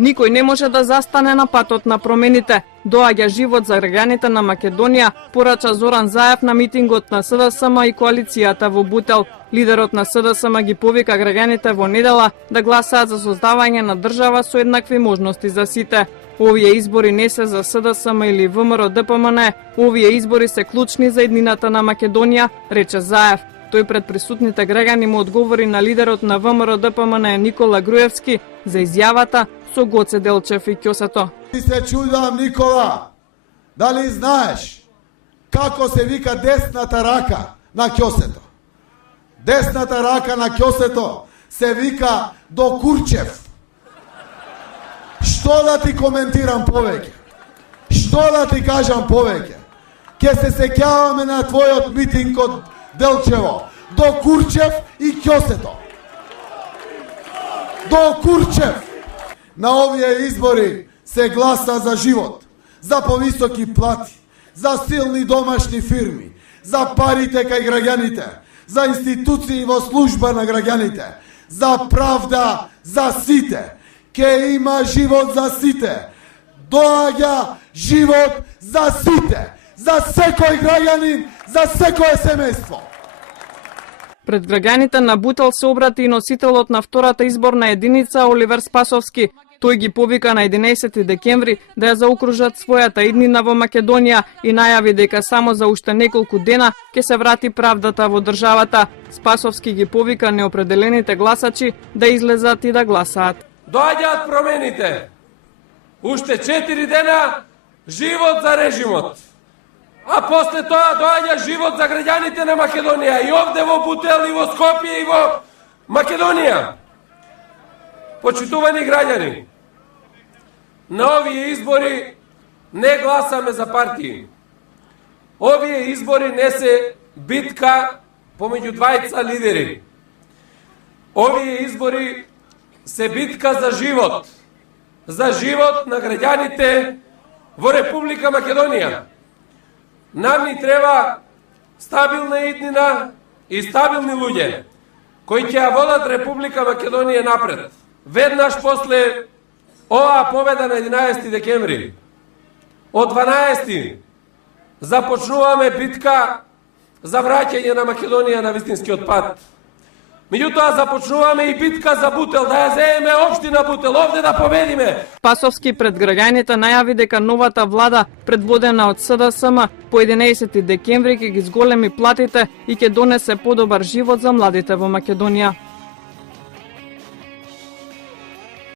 Никој не може да застане на патот на промените. Доаѓа живот за граѓаните на Македонија, порача Зоран Заев на митингот на СДСМ и коалицијата во Бутел. Лидерот на СДСМ ги повика граѓаните во недела да гласаат за создавање на држава со еднакви можности за сите. Овие избори не се за СДСМ или ВМРО-ДПМН, овие избори се клучни за еднината на Македонија, рече Заев. Тој пред присутните граѓани му одговори на лидерот на ВМРО-ДПМН Никола Груевски за изјавата со Гоце Делчев и ќосето. Ти се чудам, Никола, дали знаеш како се вика десната рака на ќосето? Десната рака на ќосето се вика до Курчев. Што да ти коментирам повеќе? Што да ти кажам повеќе? Ке се сеќаваме на твојот митинг од Делчево, до Курчев и ќосето. До Курчев. На овие избори се гласа за живот, за повисоки плати, за силни домашни фирми, за парите кај граѓаните, за институции во служба на граѓаните, за правда за сите. Ке има живот за сите. Доаѓа живот за сите. За секој граѓанин, за секое семејство. Пред граѓаните на Бутел се обрати и носителот на втората изборна единица Оливер Спасовски. Тој ги повика на 11 декември да ја заокружат својата иднина во Македонија и најави дека само за уште неколку дена ќе се врати правдата во државата. Спасовски ги повика неопределените гласачи да излезат и да гласаат. Доаѓаат промените. Уште 4 дена живот за режимот. А после тоа доаѓа живот за граѓаните на Македонија и овде во Бутел и во Скопје и во Македонија. Почитувани граѓани, на овие избори не гласаме за партии. Овие избори не се битка помеѓу двајца лидери. Овие избори се битка за живот на граѓаните во Република Македонија. Нам ни треба стабилна иднина и стабилни луѓе кои ќе ја водат Република Македонија напред. Веднаш после оваа победа на 11 декември, од 12 започнуваме битка за враќање на Македонија на вистинскиот пат. Меѓутоа започнуваме и битка за Бутел, да ја земеме општина Бутел, овде да победиме. Спасовски пред граѓаните најави дека новата влада, предводена од СДСМ, по 11 декември ќе ги зголеми платите и ќе донесе подобар живот за младите во Македонија.